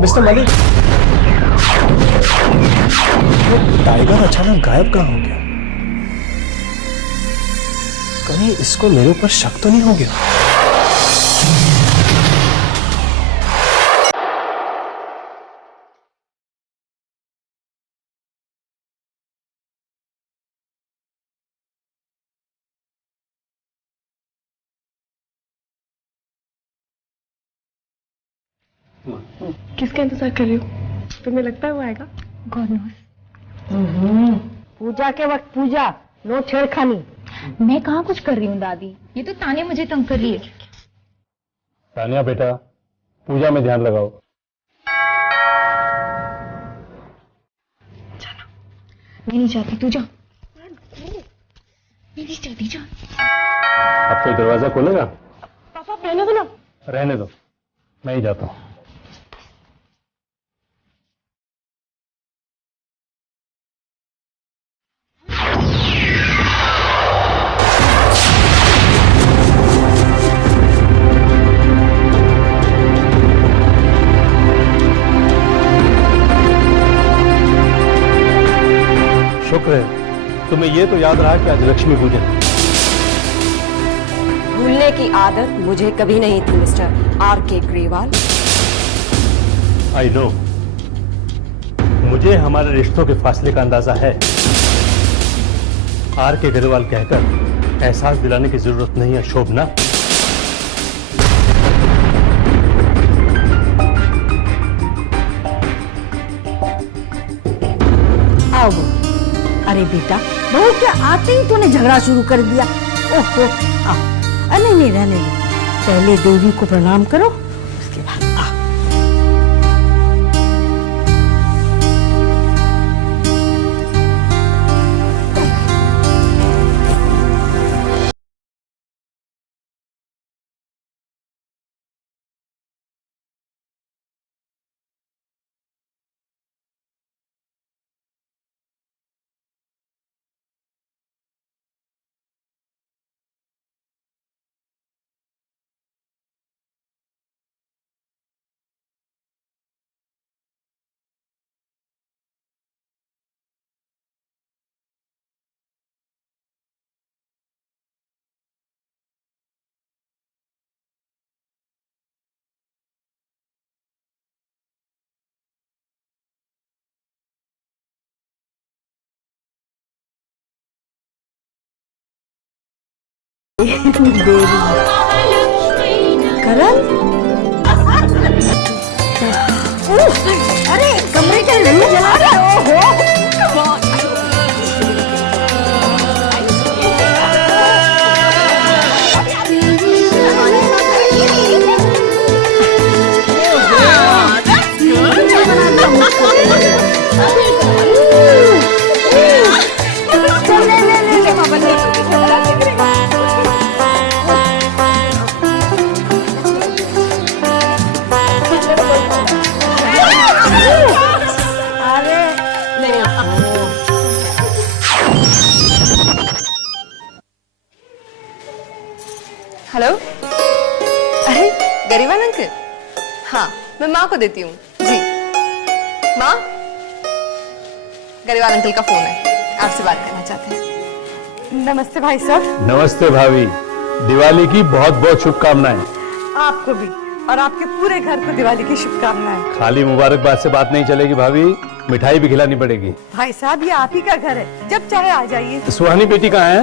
Mister Malik, tiger अचानक गायब कहाँ हो गया? कहीं इसको मेरे ऊपर शक तो नहीं हो गया? किसका इंतजार कर रही हो? तुम्हें लगता है वो आएगा? God knows. पूजा के वक्त पूजा, नो छेड़खानी। मैं कहाँ कुछ कर रही हूँ दादी, ये तो तानिया मुझे तंग कर रही है। तानिया बेटा, पूजा में ध्यान लगाओ। मैं नहीं चाहती, तू जा। मैं नहीं चाहती, जा। अब कोई दरवाजा खोलेगा? पापा रहने दो ना। रहने दो, मैं ही जाता हूँ। शुक्र है तुम्हें ये तो याद रहा कि आज लक्ष्मी पूजन है। भूलने की आदत मुझे कभी नहीं थी mister R K. Grewal. I know, मुझे हमारे रिश्तों के फासले का अंदाजा है। आर.के. ग्रेवाल कहकर एहसास दिलाने की जरूरत नहीं है शोभना। आओ। अरे बेटा, बहू क्या आते ही तूने झगड़ा शुरू कर दिया? ओहो, आ। नहीं नहीं, रहने दो, पहले देवी को प्रणाम करो, उसके बाद आ। करण, अरे कमरे के लल्लू जला रहे हो। हेलो, अरे गरीबान अंकल, हाँ मैं माँ को देती हूँ जी। माँ, गरीबान अंकल का फोन है, आपसे बात करना चाहते हैं। नमस्ते भाई साहब। नमस्ते भाभी, दिवाली की बहुत बहुत शुभकामनाएं। आपको भी और आपके पूरे घर को दिवाली की शुभकामनाएं। खाली मुबारकबाद से बात नहीं चलेगी भाभी, मिठाई भी खिलानी पड़ेगी। भाई साहब, ये आप ही का घर है, जब चाहे आ जाइए। सुहानी बेटी कहाँ है?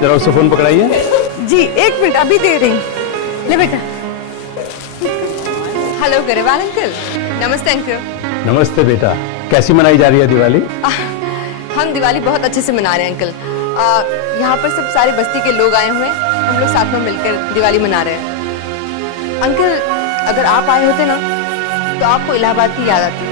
जरा उससे फोन पकड़ाइए। जी एक मिनट, अभी दे रही हूँ। ले बेटा। हेलो गरीबान अंकल। नमस्ते अंकल। नमस्ते बेटा, कैसी मनाई जा रही है दिवाली? हम दिवाली बहुत अच्छे से मना रहे हैं अंकल। यहाँ पर सब सारी बस्ती के लोग आए हुए हैं, हम लोग साथ में मिलकर दिवाली मना रहे हैं। अंकल, अगर आप आए होते ना तो आपको इलाहाबाद की याद आती।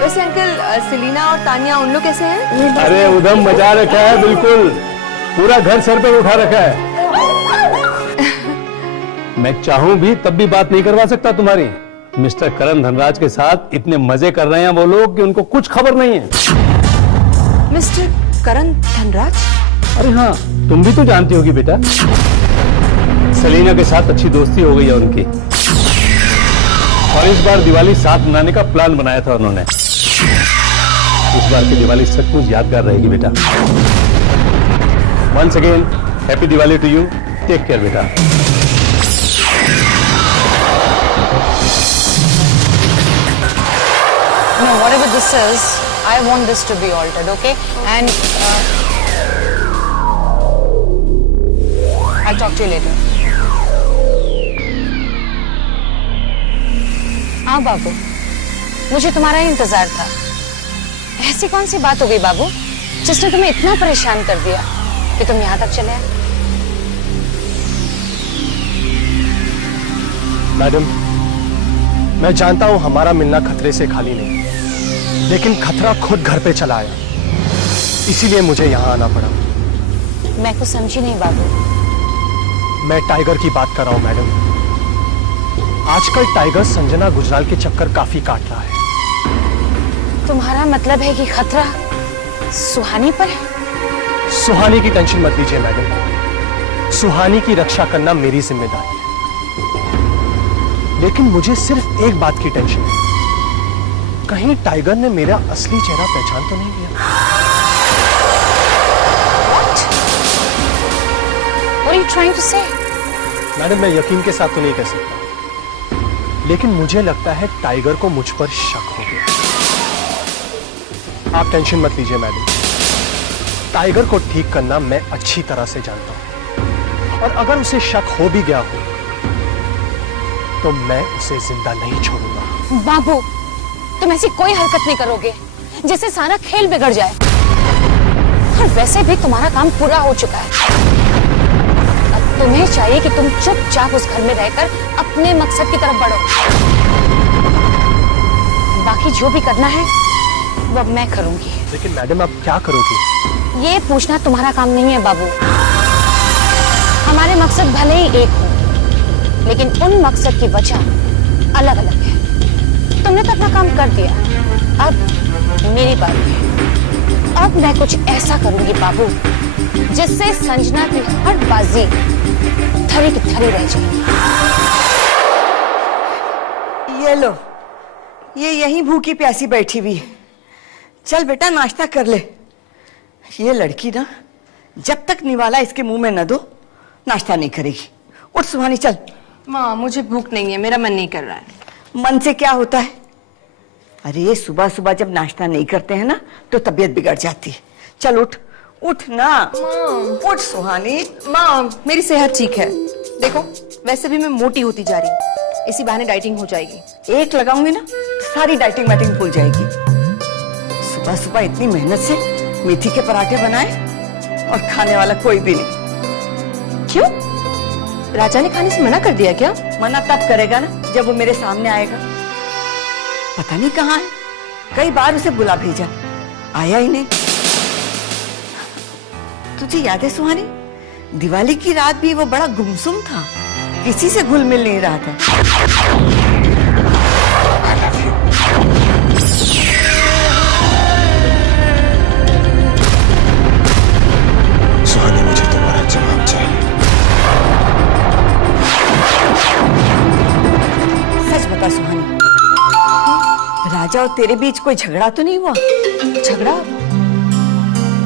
वैसे अंकल, सेलिना और तानिया उन लोग कैसे हैं? अरे उधम मचा रखा है, बिल्कुल पूरा घर सर पर उठा रखा है। मैं चाहूं भी तब भी बात नहीं करवा सकता तुम्हारी। मिस्टर करण धनराज के साथ इतने मजे कर रहे हैं वो लोग कि उनको कुछ खबर नहीं है। मिस्टर करण धनराज? अरे हाँ, तुम भी तो जानती होगी बेटा, सेलिना के साथ अच्छी दोस्ती हो गई है उनकी। और इस बार दिवाली साथ मनाने का प्लान बनाया था उन्होंने। इस बार की दिवाली सचमुच यादगार रहेगी बेटा। Once again happy Diwali to you. Take care बेटा। No, whatever this is, I want this to be altered, okay? And I'll talk to you later. हाँ बाबू, मुझे तुम्हारा ही इंतजार था। ऐसी कौन सी बात हो गई बाबू जिसने तुम्हें इतना परेशान कर दिया कि तुम यहाँ तक चले आए? मैडम, मैं जानता हूं हमारा मिलना खतरे से खाली नहीं, लेकिन खतरा खुद घर पे चला आया, इसीलिए मुझे यहां आना पड़ा। मैं कुछ समझी नहीं बाबू। मैं टाइगर की बात कर रहा हूं मैडम। आजकल टाइगर संजना गुजराल के चक्कर काफी काट रहा है। तुम्हारा मतलब है कि खतरा सुहानी पर है? सुहानी की टेंशन मत लीजिए मैडम, सुहानी की रक्षा करना मेरी जिम्मेदारी है। लेकिन मुझे सिर्फ एक बात की टेंशन है, कहीं टाइगर ने मेरा असली चेहरा पहचान तो नहीं लिया। What are you trying to say? Madam, मैं यकीन के साथ तो नहीं कह सकता, लेकिन मुझे लगता है टाइगर को मुझ पर शक हो गया। आप टेंशन मत लीजिए मैडम, टाइगर को ठीक करना मैं अच्छी तरह से जानता हूं, और अगर उसे शक हो भी गया हो तो मैं उसे जिंदा नहीं छोड़ूंगा। बाबू, तुम ऐसी कोई हरकत नहीं करोगे जिससे सारा खेल बिगड़ जाए। और वैसे भी तुम्हारा काम पूरा हो चुका है। अब तुम्हें चाहिए कि तुम चुपचाप उस घर में रहकर अपने मकसद की तरफ बढ़ो। बाकी जो भी करना है वो अब मैं करूंगी। लेकिन मैडम, आप क्या करोगी? ये पूछना तुम्हारा काम नहीं है बाबू। हमारे मकसद भले ही एक हो, लेकिन उन मकसद की वजह अलग अलग है। तुमने तो अपना काम कर दिया, अब मेरी बारी है। अब मैं कुछ ऐसा करूंगी बाबू जिससे संजना की हर बाजी धरी की धरी रह जाए। ये लो, ये यहीं भूखी प्यासी बैठी हुई है। चल बेटा, नाश्ता कर ले। ये लड़की ना, जब तक निवाला इसके मुंह में न दो, नाश्ता नहीं करेगी। उठ सुहानी, चल। माँ, मुझे भूख नहीं है, मेरा मन नहीं कर रहा है। मन से क्या होता है? अरे सुबह सुबह जब नाश्ता नहीं करते हैं ना तो तबीयत बिगड़ जाती है। चल उठ, उठ ना। उठ सुहानी। माँ, मेरी सेहत ठीक है। देखो, वैसे भी मैं मोटी होती जा रही हूँ, इसी बहाने डाइटिंग हो जाएगी। एक लगाऊंगी ना तो सारी डाइटिंग वाइटिंग भूल जाएगी। सुबह सुबह इतनी मेहनत से मेथी के पराठे बनाए और खाने वाला कोई भी नहीं। क्यों? राजा ने खाने से मना कर दिया क्या? मना तब करेगा ना जब वो मेरे सामने आएगा। पता नहीं कहाँ है, कई बार उसे बुला भेजा, आया ही नहीं। तुझे याद है सुहानी, दिवाली की रात भी वो बड़ा गुमसुम था, किसी से घुल मिल नहीं रहा था। I love you. सुहानी, मुझे तुम्हारा जवाब चाहिए। सच बता सुहानी, राजा और तेरे बीच कोई झगड़ा तो नहीं हुआ? झगड़ा?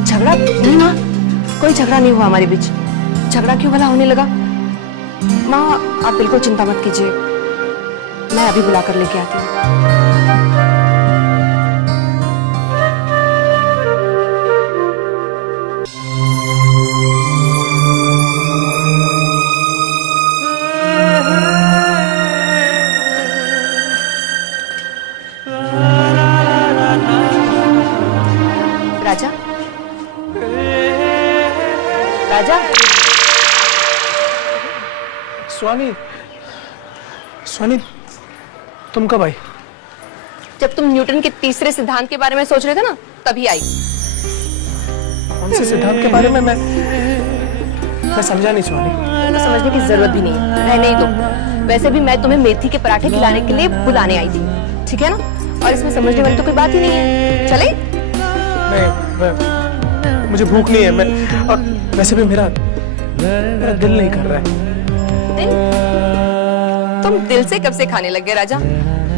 झगड़ा नहीं माँ, कोई झगड़ा नहीं हुआ हमारे बीच। झगड़ा क्यों भला होने लगा? माँ, आप बिल्कुल चिंता मत कीजिए, मैं अभी बुला कर लेके आती हूँ। राजा, राजा। सुहानी, सुहानी, तुम कब आई? जब तुम न्यूटन के तीसरे सिद्धांत के बारे में सोच रहे थे ना, तभी आई। कौन से सिद्धांत के बारे में? मैं समझा नहीं सुहानी। तो समझने की जरूरत भी नहीं है, रहने ही दो। वैसे भी मैं तुम्हें मेथी के पराठे खिलाने के लिए बुलाने आई थी, ठीक है ना? और इसमें समझने वाली तो कोई बात ही नहीं है। चले? नहीं, मुझे भूख नहीं है। और वैसे भी मेरा दिल नहीं कर रहा है। दिल? तुम दिल से कब से खाने लग गए राजा?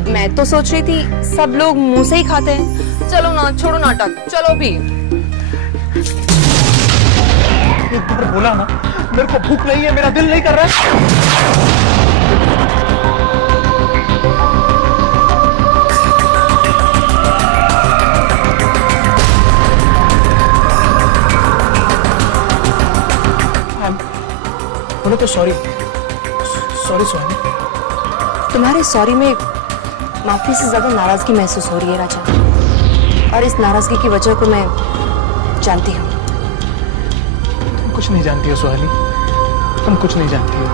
मैं तो सोच रही थी सब लोग मुंह से ही खाते हैं। चलो ना, छोड़ो नाटक, चलो भी। एक बार बोला ना, मेरे को भूख नहीं है, मेरा दिल नहीं कर रहा है। बोलो तो सॉरी सुहानी। तुम्हारे सॉरी में माफी से ज्यादा नाराजगी महसूस हो रही है राजा, और इस नाराजगी की वजह को मैं जानती हूँ। तुम कुछ नहीं जानती हो सुहानी, तुम कुछ नहीं जानती हो।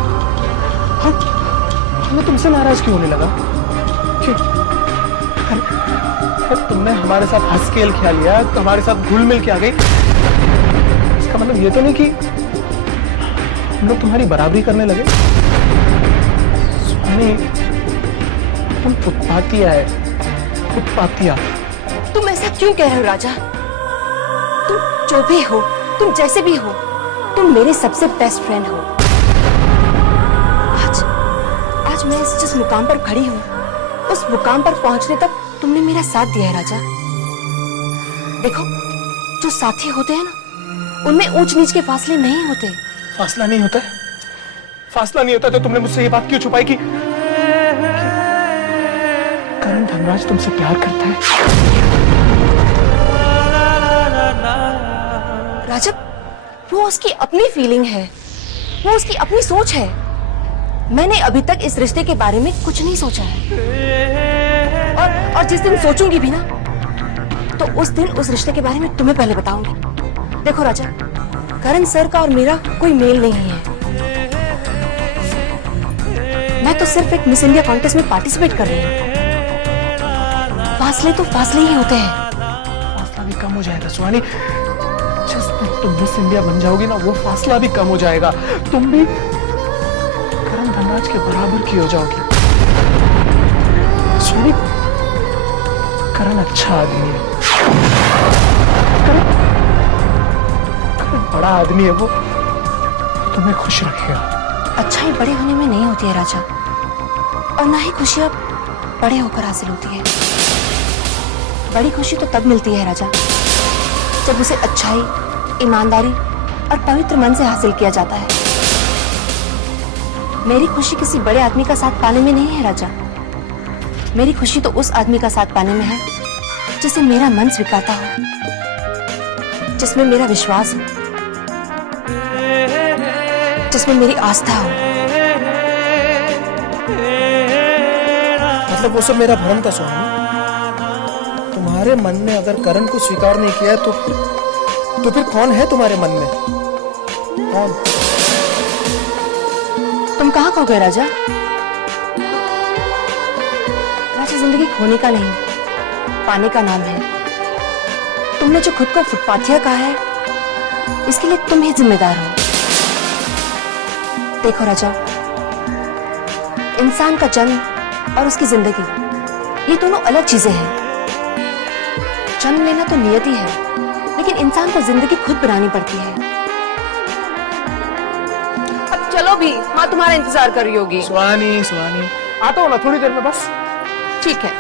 हमें तुमसे नाराज क्यों होने लगा? क्यों? अरे तुमने हमारे साथ हंस खेल खेल लिया, हमारे साथ घुल मिल के आ गई। इसका मतलब ये तो नहीं कि हम लोग तुम्हारी बराबरी करने लगे। सुहानी, तुम फुटपातिया है, फुटपातिया। तुम ऐसा क्यों कह रहे हो राजा? तुम जो भी हो, तुम जैसे भी हो, तुम मेरे सबसे बेस्ट फ्रेंड हो। आज मैं जिस मुकाम पर खड़ी हूँ, उस मुकाम पर पहुंचने तक तुमने मेरा साथ दिया है राजा। देखो, जो साथी होते हैं ना, उनमें ऊंच नीच के फासले नहीं होते। फासला नहीं होता है? फासला नहीं होता तो तुमने मुझसे ये बात क्यों छुपाई कि करण धनराज तुमसे प्यार करता है? राजा, वो उसकी अपनी फीलिंग है, वो उसकी अपनी सोच है। मैंने अभी तक इस रिश्ते के बारे में कुछ नहीं सोचा है, और जिस दिन सोचूंगी भी ना, तो उस दिन उस रिश्ते के बारे में तुम्हें पहले बताऊंगी। देखो राजा, करण सर का और मेरा कोई मेल नहीं है। मैं तो सिर्फ एक मिस इंडिया कॉन्टेस्ट में पार्टिसिपेट कर रही हूँ। फासले तो फासले ही होते हैं। फासला भी कम हो जाएगा सुहानी। जिस दिन तुम मिस इंडिया बन जाओगी ना, वो फासला भी कम हो जाएगा। तुम भी करण धनराज के बराबर की हो जाओगी। सुहानी, करण अच्छा आदमी है, करण बड़ा आदमी है, वो तुम्हें खुश रखेगा। अच्छाई बड़े होने में नहीं होती है राजा, और ना ही खुशियां बड़े होकर हासिल होती है। बड़ी खुशी तो तब मिलती है राजा, जब उसे अच्छाई, ईमानदारी और पवित्र मन से हासिल किया जाता है। मेरी खुशी किसी बड़े आदमी का साथ पाने में नहीं है राजा। मेरी खुशी तो उस आदमी का साथ पाने में है जिसे मेरा मन स्वीकारता हो, जिसमें मेरा विश्वास हो, जिसमें मेरी आस्था हो। मतलब वो सब मेरा भ्रम था स्वामी। तुम्हारे मन ने अगर करण को स्वीकार नहीं किया तो फिर कौन है तुम्हारे मन में? कौन? तुम कहाँ खो गए राजा? राजा, जिंदगी खोने का नहीं, पाने का नाम है। तुमने जो खुद को फुटपाथिया कहा है, इसके लिए तुम ही जिम्मेदार हो। देखो राजा, इंसान का जन्म और उसकी जिंदगी, ये दोनों अलग चीजें हैं। जन्म लेना तो नियति है, लेकिन इंसान को जिंदगी खुद बनानी पड़ती है। अब चलो भी, माँ तुम्हारा इंतजार कर रही होगी। सुहानी, सुहानी, आता हूँ ना थोड़ी देर में, बस। ठीक है।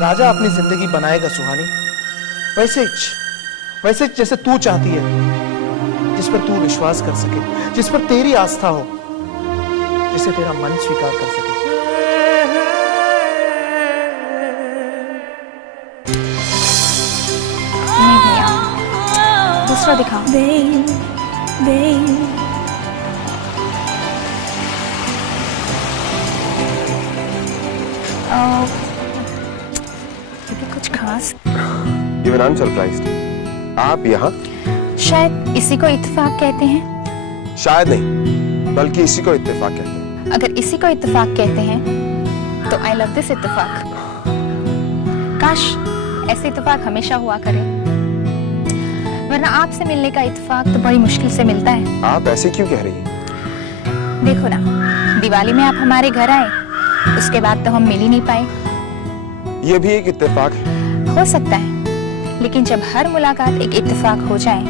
राजा अपनी जिंदगी बनाएगा सुहानी, वैसे जैसे तू चाहती है, जिस पर तू विश्वास कर सके, जिस पर तेरी आस्था हो, जिसे तेरा मन स्वीकार कर सके। नहीं भैया, दूसरा दिखाओ। ये भी कुछ खास। Even I'm surprised. आप यहाँ? शायद इसी को इत्तेफाक कहते हैं। शायद नहीं, बल्कि इसी को इत्तेफाक कहते हैं। अगर इसी को इत्तेफाक कहते हैं, तो आई लव दिस इत्तेफाक। काश ऐसे इत्तेफाक हमेशा हुआ करे, वरना आपसे मिलने का इत्तेफाक तो बड़ी मुश्किल से मिलता है। आप ऐसे क्यों कह रही हैं? देखो ना, दिवाली में आप हमारे घर आए, उसके बाद तो हम मिल ही नहीं पाए। ये भी एक इत्तेफाक है। हो सकता है, लेकिन जब हर मुलाकात एक इत्तेफाक हो जाए,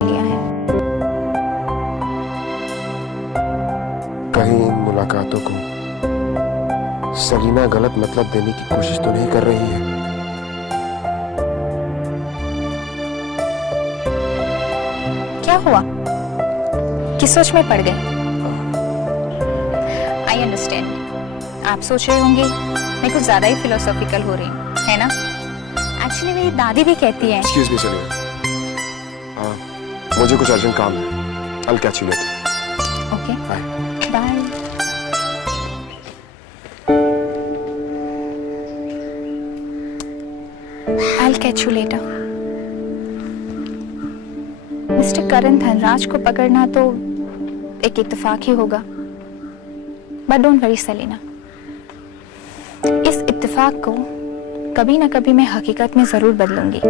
लिया है। कहीं इन मुलाकातों को सलीना गलत मतलब देने की कोशिश तो नहीं कर रही है? क्या हुआ? किस सोच में पड़ गए? I understand. आप सोच रहे होंगे मैं कुछ ज्यादा ही फिलोसॉफिकल हो रही हूँ, है ना? एक्चुअली मेरी दादी भी कहती है। एक्सक्यूज मी सलीना, मुझे कुछ अर्जेंट काम है। I'll catch you later. Okay, Bye. Bye. I'll catch you later. Mister Karan Dhanraj को पकड़ना तो एक इत्तेफाक ही होगा, बट डोंट वरी सलीना, इस इत्तेफाक को कभी ना कभी मैं हकीकत में जरूर बदलूंगी।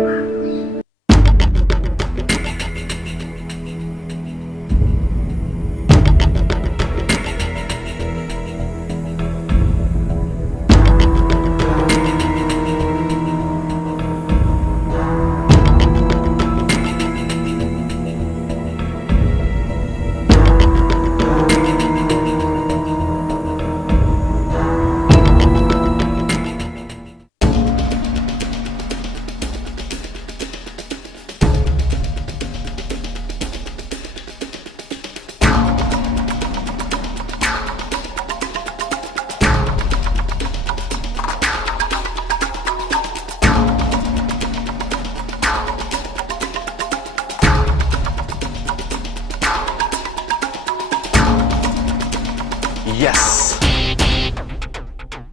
यस,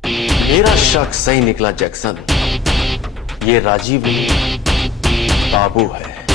मेरा शक सही निकला जैक्सन। ये राजीव नहीं, बाबू है।